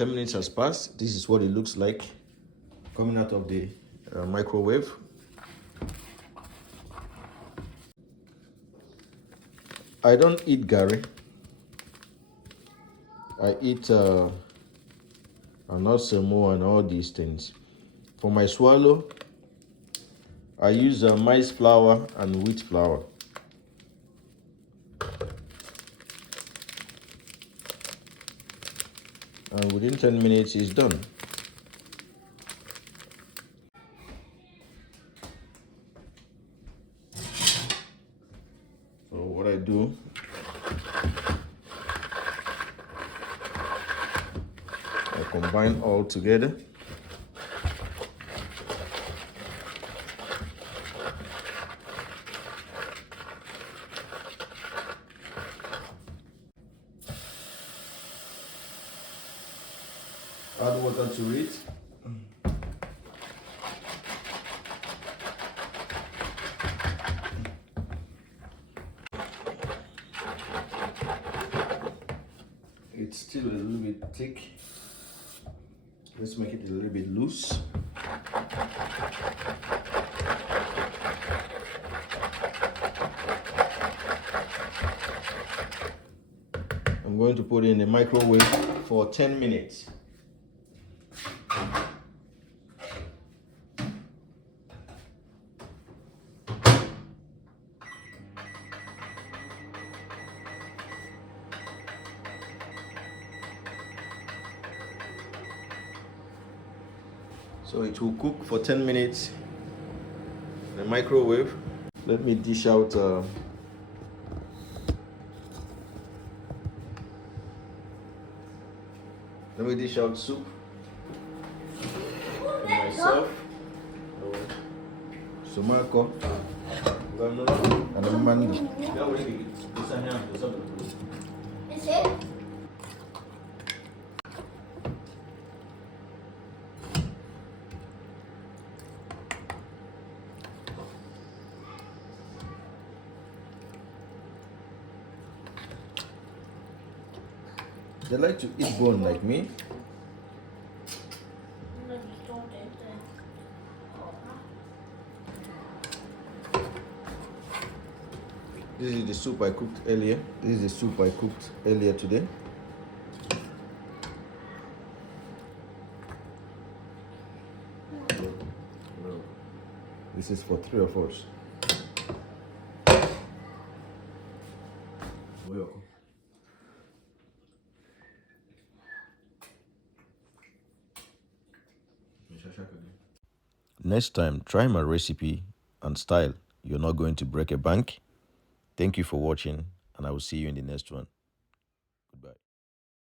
10 minutes has passed. This is what it looks like coming out of the microwave. I don't eat gari. I eat anasemo and all these things. For my swallow, I use maize flour and wheat flour. And within 10 minutes it's done. So what I do, I combine all together. Add water to it. It's still a little bit thick. Let's make it a little bit loose. I'm going to put it in the microwave for 10 minutes. So it will cook for 10 minutes in the microwave. Let me dish out soup for myself. Somako and a mandi. Is it? They like to eat bone like me. This is the soup I cooked earlier. This is the soup I cooked earlier today. This is for 3 of us. Next time, try my recipe and style. You're not going to break a bank. Thank you for watching, and I will see you in the next one.